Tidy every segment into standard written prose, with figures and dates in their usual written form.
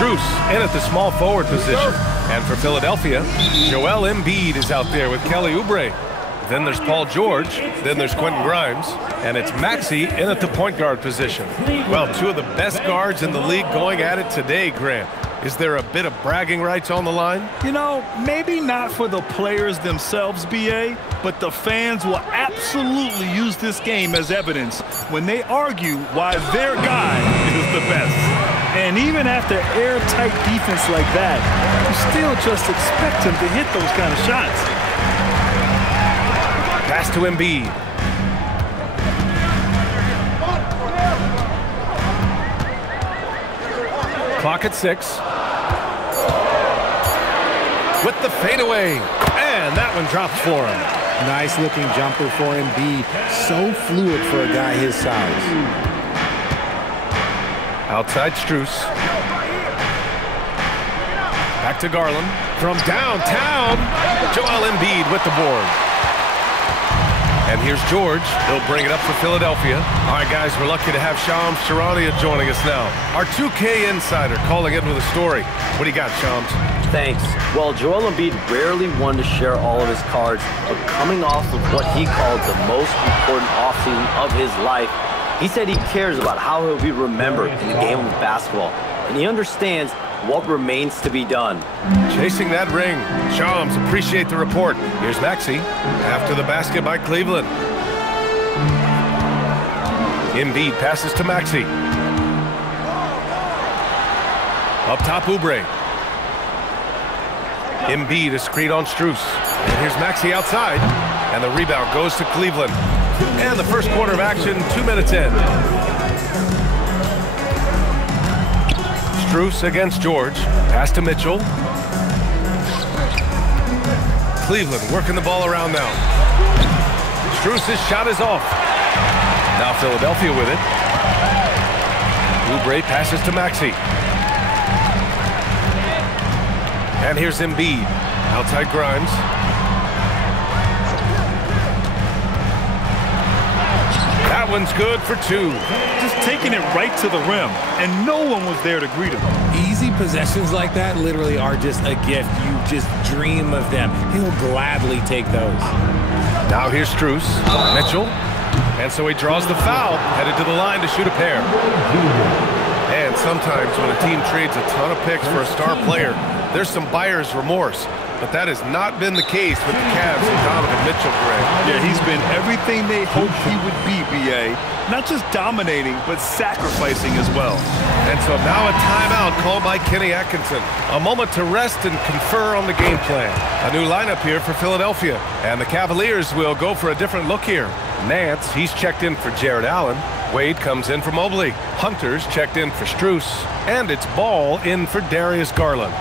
Strus in at the small forward position. And for Philadelphia, Joel Embiid is out there with Kelly Oubre. Then there's Paul George, then there's Quentin Grimes, and it's Maxey in at the point guard position. Well, two of the best guards in the league going at it today, Grant. Is there a bit of bragging rights on the line? You know, maybe not for the players themselves, BA, but the fans will absolutely use this game as evidence when they argue why their guy is the best. And even after airtight defense like that, you still just expect him to hit those kind of shots. Pass to Embiid. Clock at 6. With the fadeaway. And that one drops for him. Nice looking jumper for Embiid. So fluid for a guy his size. Outside Strus. Back to Garland. From downtown, Joel Embiid with the board. And here's George. He'll bring it up for Philadelphia. All right, guys, we're lucky to have Shams Charania joining us now. Our 2K insider calling in with a story. What do you got, Shams? Thanks. Well, Joel Embiid rarely wanted to share all of his cards, but coming off of what he called the most important offseason of his life, he said he cares about how he'll be remembered in the game of basketball, and he understands what remains to be done. Chasing that ring. Shams, appreciate the report. Here's Maxey after the basket by Cleveland. Embiid passes to Maxey. Up top, Oubre. Embiid, a screen on Strus. And here's Maxey outside. And the rebound goes to Cleveland. And the first quarter of action, 2 minutes in. Strus against George. Pass to Mitchell. Cleveland working the ball around now. Strus' shot is off. Now Philadelphia with it. Oubre passes to Maxey. And here's Embiid. Outside Grimes. That one's good for 2. Just taking it right to the rim, and no one was there to greet him. Easy possessions like that literally are just a gift. You just dream of them. He'll gladly take those. Now here's Strus. Mitchell. And so he draws the foul, headed to the line to shoot a pair. And sometimes when a team trades a ton of picks for a star player, there's some buyer's remorse. But that has not been the case with the Cavs and Donovan Mitchell, Greg. Yeah, he's been everything they hoped he would be, BA. Not just dominating, but sacrificing as well. And so now a timeout called by Kenny Atkinson. A moment to rest and confer on the game plan. A new lineup here for Philadelphia. And the Cavaliers will go for a different look here. Nance, he's checked in for Jared Allen. Wade comes in for Mobley. Hunter's checked in for Strus. And it's Ball in for Darius Garland.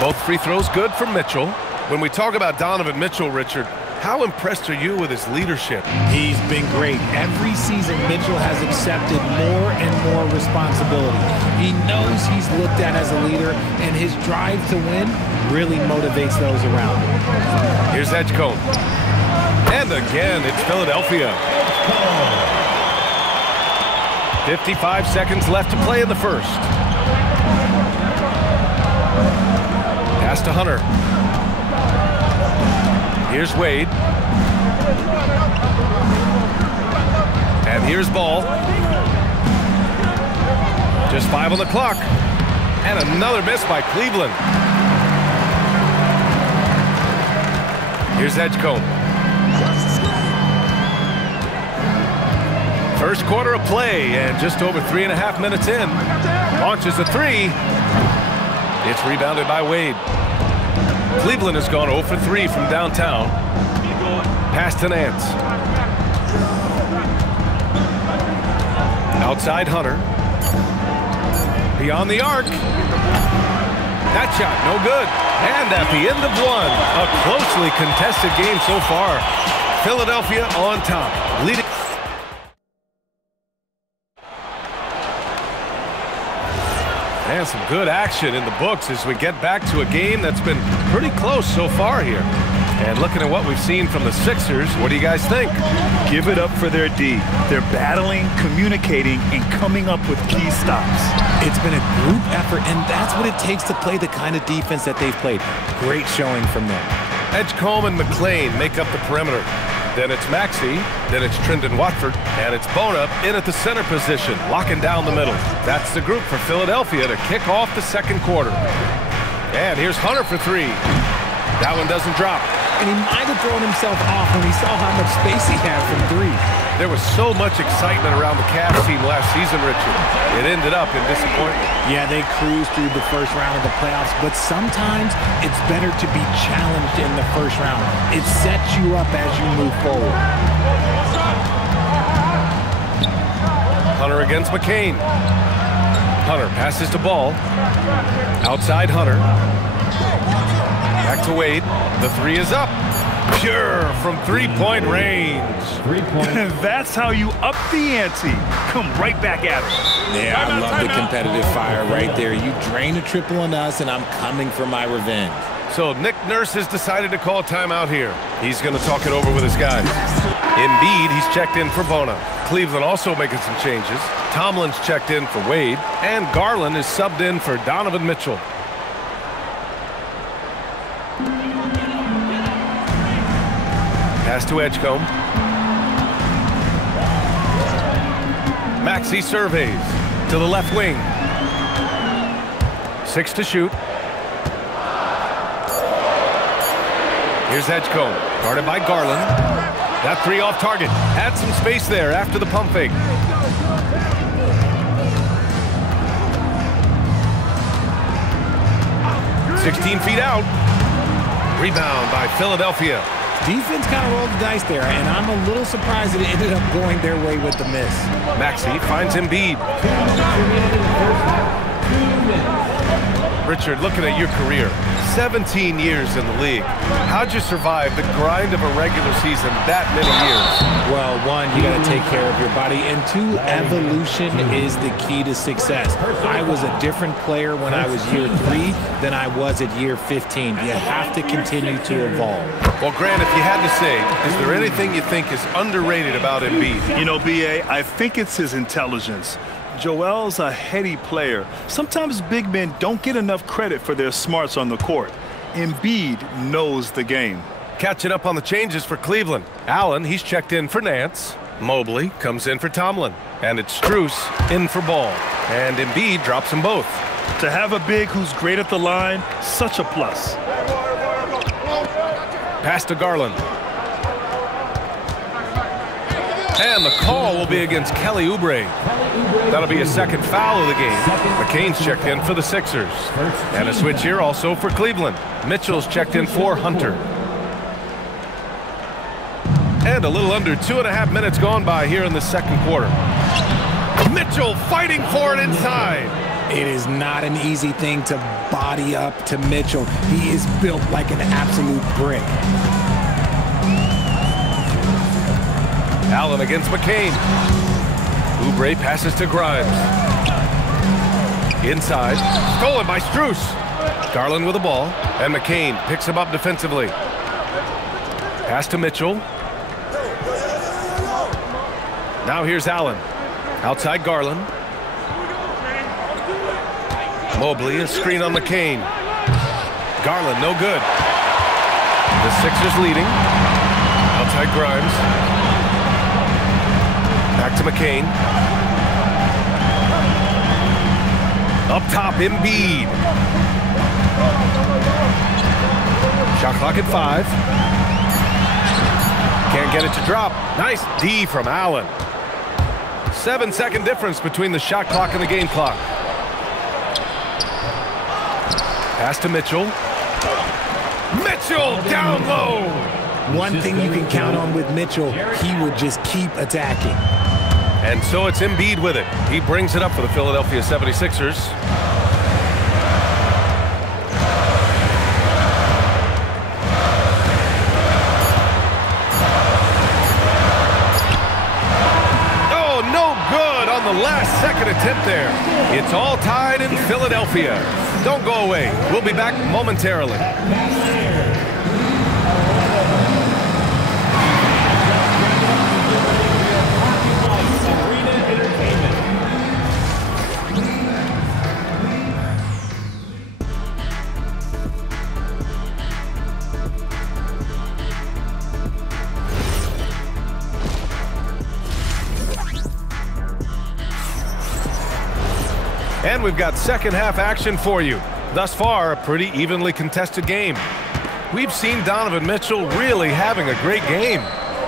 Both free throws good for Mitchell. When we talk about Donovan Mitchell, Richard, how impressed are you with his leadership? He's been great. Every season, Mitchell has accepted more and more responsibility. He knows he's looked at as a leader, and his drive to win really motivates those around him. Here's Edgecombe. And again, it's Philadelphia. 55 seconds left to play in the first. Pass to Hunter. Here's Wade. And here's Ball. Just 5 on the clock. And another miss by Cleveland. Here's Edgecombe. First quarter of play, and just over 3.5 minutes in. Launches a 3. It's rebounded by Wade. Cleveland has gone 0 for 3 from downtown. Pass to Nance. Outside Hunter. Beyond the arc. That shot, no good. And at the end of one, a closely contested game so far. Philadelphia on top, leading. And some good action in the books as we get back to a game that's been pretty close so far here. And looking at what we've seen from the Sixers, what do you guys think? Give it up for their D. They're battling, communicating, and coming up with key stops. It's been a group effort, and that's what it takes to play the kind of defense that they've played. Great showing from them. Edgecombe and McLean make up the perimeter. Then it's Maxey, then it's Trendon Watford, and it's Bona in at the center position, locking down the middle. That's the group for Philadelphia to kick off the second quarter. And here's Hunter for three. That one doesn't drop. And he might have thrown himself off when he saw how much space he had from three. There was so much excitement around the Cavs team last season, Richard. It ended up in disappointment. Yeah, they cruised through the first round of the playoffs, but sometimes it's better to be challenged in the first round. It sets you up as you move forward. Hunter against McCain. Hunter passes to Ball. Outside Hunter. Back to Wade. The three is up. Pure from three-point range. 3 point. That's how you up the ante. Come right back at it. Yeah, I love the competitive fire right there. You drain a triple on us, and I'm coming for my revenge. So Nick Nurse has decided to call timeout here. He's going to talk it over with his guys. Embiid, he's checked in for Bona. Cleveland also making some changes. Tomlin's checked in for Wade. And Garland is subbed in for Donovan Mitchell. Pass to Edgecombe. Maxey surveys to the left wing. 6 to shoot. Here's Edgecombe, guarded by Garland. That three off target. Had some space there after the pump fake. "16 feet out. Rebound by Philadelphia. Defense kind of rolled the dice there, and I'm a little surprised that it ended up going their way with the miss. Maxey finds Embiid. Richard, looking at your career, 17 years in the league. How'd you survive the grind of a regular season that many years? Well, one, you got to take care of your body, and two, evolution is the key to success. I was a different player when I was year 3 than I was at year 15. You have to continue to evolve. Well, Grant, if you had to say, is there anything you think is underrated about Embiid? You know, B.A., I think it's his intelligence. Joel's a heady player. Sometimes big men don't get enough credit for their smarts on the court. Embiid knows the game. Catching up on the changes for Cleveland. Allen, he's checked in for Nance. Mobley comes in for Tomlin. And it's Strus in for Ball. And Embiid drops them both. To have a big who's great at the line, such a plus. Pass to Garland. And the call will be against Kelly Oubre. That'll be a second foul of the game. McCain's checked in for the Sixers. And a switch here also for Cleveland. Mitchell's checked in for Hunter. And a little under 2.5 minutes gone by here in the second quarter. Mitchell fighting for it inside. It is not an easy thing to body up to Mitchell. He is built like an absolute brick. Allen against McCain. Oubre passes to Grimes. Inside. Stolen by Strus. Garland with the ball. And McCain picks him up defensively. Pass to Mitchell. Now here's Allen. Outside Garland. Mobley, a screen on McCain. Garland, no good. The Sixers leading. Outside Grimes. Back to McCain. Up top, Embiid. Shot clock at 5. Can't get it to drop. Nice D from Allen. 7-second difference between the shot clock and the game clock. Pass to Mitchell. Mitchell down low. One thing you can count on with Mitchell, he will just keep attacking. And so it's Embiid with it. He brings it up for the Philadelphia 76ers. Oh, no good on the last-second attempt there. It's all tied in Philadelphia. Don't go away. We'll be back momentarily. And we've got second half action for you. Thus far, a pretty evenly contested game. We've seen Donovan Mitchell really having a great game.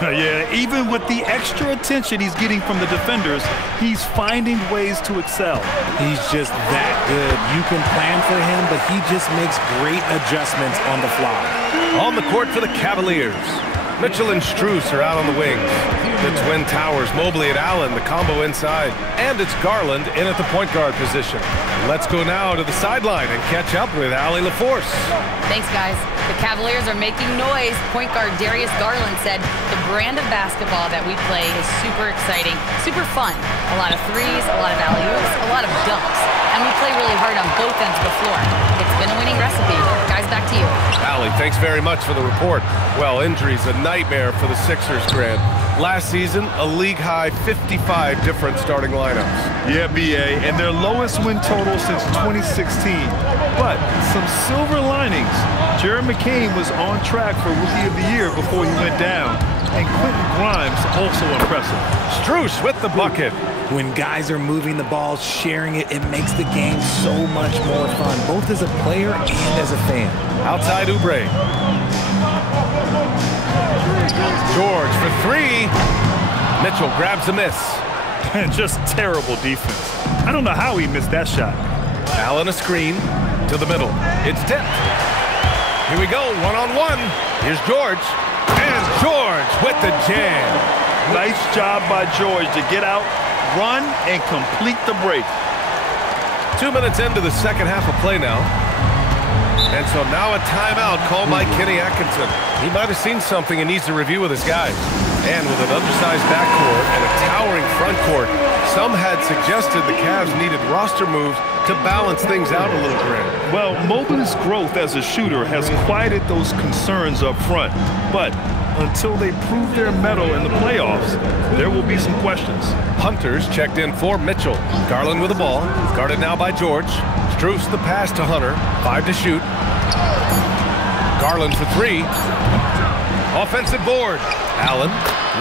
Yeah, even with the extra attention he's getting from the defenders, he's finding ways to excel. He's just that good. You can plan for him, but he just makes great adjustments on the fly. On the court for the Cavaliers, Mitchell and Strus are out on the wings. The Twin Towers, Mobley and Allen, the combo inside. And it's Garland in at the point guard position. Let's go now to the sideline and catch up with Allie LaForce. Thanks, guys. The Cavaliers are making noise. Point guard Darius Garland said the brand of basketball that we play is super exciting, super fun. A lot of threes, a lot of alley-oops, a lot of dunks. And we play really hard on both ends of the floor. It's been a winning recipe. Guys, back to you. Allie, thanks very much for the report. Well, injuries, a nightmare for the Sixers, Grant. Last season, a league-high 55 different starting lineups. Yeah, B.A., and their lowest win total since 2016. But some silver linings. Jared McCain was on track for Rookie of the Year before he went down. And Quentin Grimes also impressive. Strus with the bucket. When guys are moving the ball, sharing it, it makes the game so much more fun, both as a player and as a fan. Outside Oubre. George for three. Mitchell grabs a miss. And just terrible defense. I don't know how he missed that shot. Allen a screen to the middle. It's tipped. Here we go, one-on-one. Here's George. And George with the jam. Nice job by George to get out, run, and complete the break. 2 minutes into the second half of play now. And so now a timeout called by Kenny Atkinson. He might have seen something and needs to review with his guys. And with an undersized backcourt and a towering front court, some had suggested the Cavs needed roster moves to balance things out a little bit. Well, Mobley's growth as a shooter has quieted those concerns up front. But until they prove their mettle in the playoffs, there will be some questions. Hunter's checked in for Mitchell. Garland with the ball, guarded now by George. Strus the pass to Hunter, 5 to shoot. Garland for three. Offensive board. Allen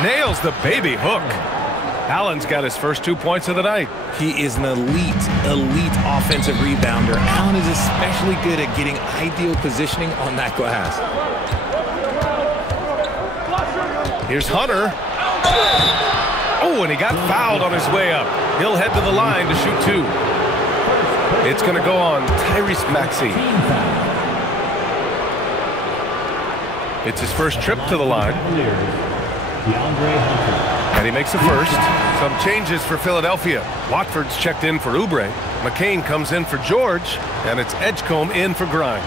nails the baby hook. Allen's got his first 2 points of the night. He is an elite offensive rebounder. Allen is especially good at getting ideal positioning on that glass. Here's Hunter. Oh, and he got fouled on his way up. He'll head to the line to shoot two. It's going to go on Tyrese Maxey. It's his first trip to the line. And he makes the first. Some changes for Philadelphia. Watford's checked in for Oubre. McCain comes in for George. And it's Edgecombe in for Grimes.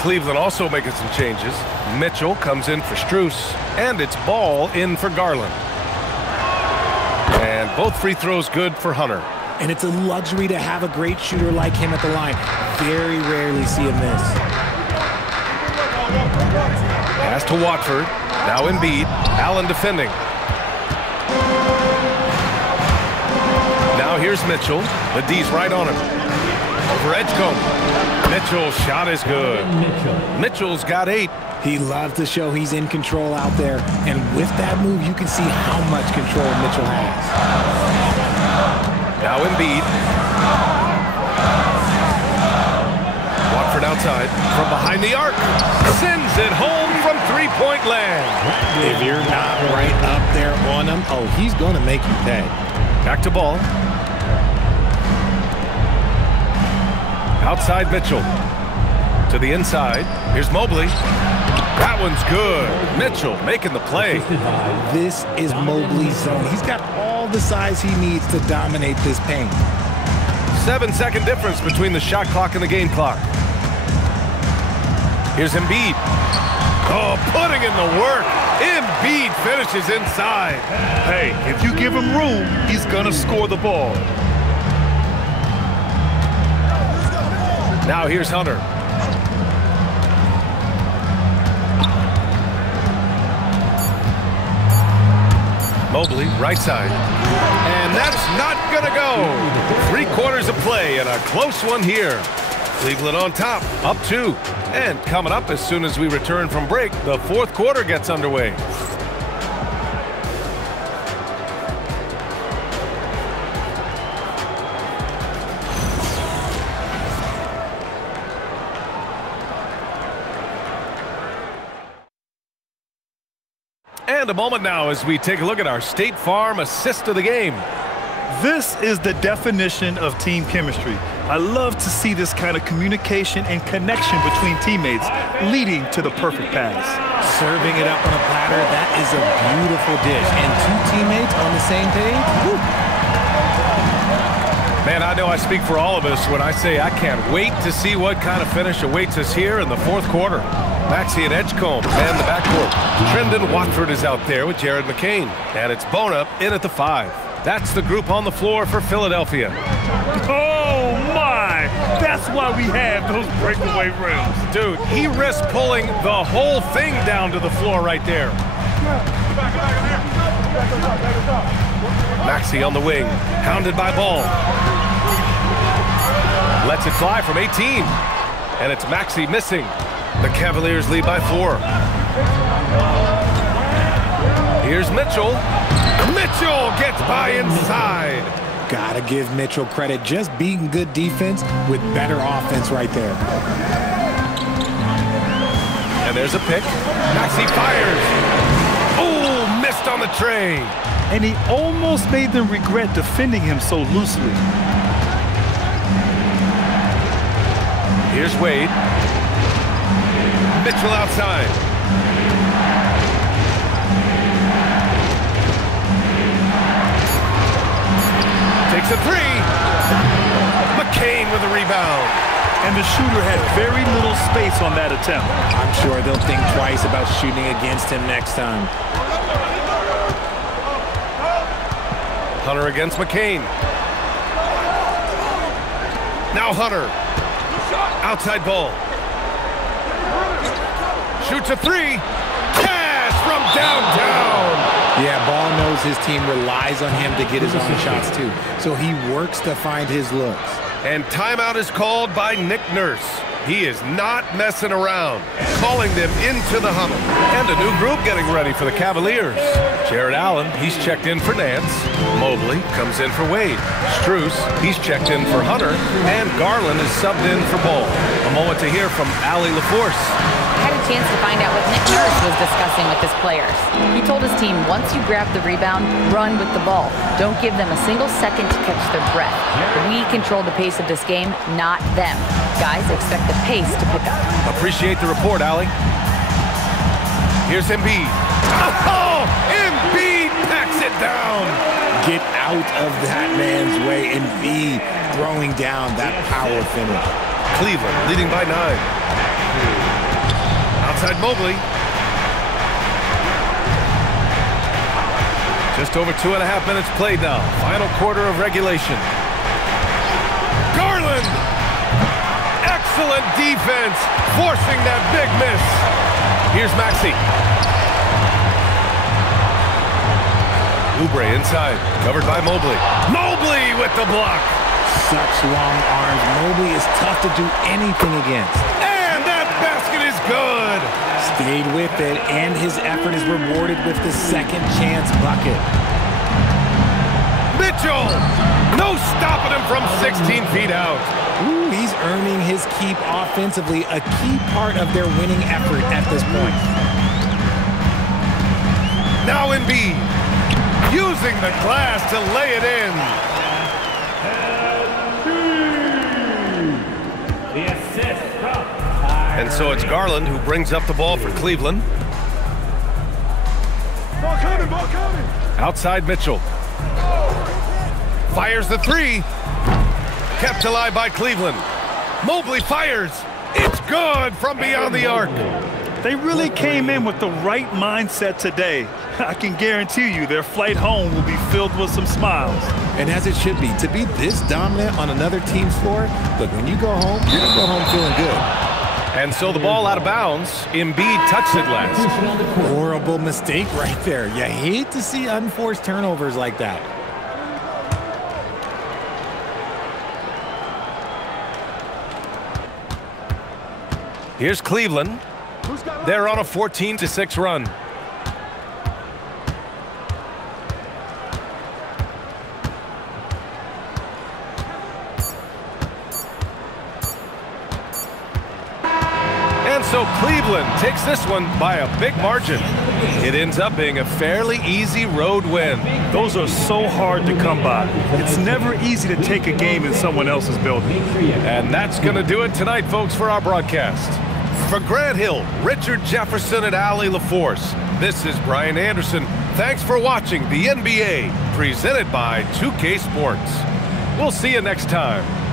Cleveland also making some changes. Mitchell comes in for Strus. And it's Ball in for Garland. And both free throws good for Hunter. And it's a luxury to have a great shooter like him at the line. Very rarely see him miss. Pass to Watford. Now Embiid. Allen defending. Now here's Mitchell. The D's right on him. Over Edgecombe. Mitchell's shot is good. Mitchell's got 8. He loves to show he's in control out there. And with that move, you can see how much control Mitchell has. Now Embiid. Watford outside. From behind the arc. Sends it home from three-point land. If you're not right up there on him, oh, he's going to make you pay. Back to Ball. Outside Mitchell. To the inside. Here's Mobley. That one's good. Mitchell making the play. This is Mobley's zone. He's got all the size he needs to dominate this paint. 7-second difference between the shot clock and the game clock. Here's Embiid. Oh, putting in the work. Embiid finishes inside. Hey, if you give him room, he's going to score the ball. Now here's Hunter. Mobley, right side. And that's not going to go. 3 quarters of play and a close one here. Cleveland on top, up 2. And coming up as soon as we return from break, the 4th quarter gets underway. And a moment now as we take a look at our State Farm assist of the game. This is the definition of team chemistry. I love to see this kind of communication and connection between teammates leading to the perfect pass. Serving it up on a platter, that is a beautiful dish. And two teammates on the same page. Woo. Man, I know I speak for all of us when I say I can't wait to see what kind of finish awaits us here in the fourth quarter. Maxey and Edgecombe and the backcourt. Trendon Watford is out there with Jared McCain. And it's Bona in at the 5. That's the group on the floor for Philadelphia. Oh, my! That's why we have those breakaway rims. Dude, he risked pulling the whole thing down to the floor right there. Maxey on the wing, hounded by Ball. Lets it fly from 18. And it's Maxey missing. The Cavaliers lead by 4. Here's Mitchell. Mitchell gets by inside. Gotta give Mitchell credit. Just beating good defense with better offense right there. And there's a pick. Maxey fires. Oh, missed on the tray. And he almost made them regret defending him so loosely. Here's Wade. Mitchell outside. Takes a 3. McCain with a rebound. And the shooter had very little space on that attempt. I'm sure they'll think twice about shooting against him next time. Hunter against McCain. Now Hunter. Outside Ball. Shoots a 3. Cash from downtown. Yeah, Ball knows his team relies on him to get his own shots too. So he works to find his looks. And timeout is called by Nick Nurse. He is not messing around, calling them into the huddle. And a new group getting ready for the Cavaliers. Jared Allen, he's checked in for Nance. Mobley comes in for Wade. Strus, he's checked in for Hunter. And Garland is subbed in for Ball. A moment to hear from Allie LaForce. I had a chance to find out what Nick Nurse was discussing with his players. He told his team, once you grab the rebound, run with the ball. Don't give them a single second to catch their breath. We control the pace of this game, not them. Guys, expect the pace to pick up. Appreciate the report, Allie. Here's Embiid. Oh, Embiid packs it down. Get out of that man's way. Embiid throwing down that power finish. Cleveland leading by 9. Outside Mobley. Just over 2.5 minutes played now. Final quarter of regulation. Garland! Excellent defense, forcing that big miss. Here's Maxey. Oubre inside, covered by Mobley. Mobley with the block. Such long arms. Mobley is tough to do anything against. And that basket is good. Stayed with it, and his effort is rewarded with the second chance bucket. Mitchell! No stopping him from 16 feet out. Ooh, he's earning his keep offensively, a key part of their winning effort at this point. Now Embiid, using the glass to lay it in. And so it's Garland who brings up the ball for Cleveland. Ball coming, ball coming. Outside Mitchell. Fires the 3. Kept alive by Cleveland. Mobley fires. It's good from beyond the arc. They really came in with the right mindset today. I can guarantee you their flight home will be filled with some smiles. And as it should be, to be this dominant on another team's floor, look, when you go home, you're going to go home feeling good. And so the ball out of bounds. Embiid touched it last. Horrible mistake right there. You hate to see unforced turnovers like that. Here's Cleveland. They're on a 14-6 run. And so So Cleveland takes this one by a big margin. It ends up being a fairly easy road win. Those are so hard to come by. It's never easy to take a game in someone else's building. And that's going to do it tonight, folks, for our broadcast. For Grant Hill, Richard Jefferson, and Allie LaForce, this is Brian Anderson. Thanks for watching the NBA, presented by 2K Sports. We'll see you next time.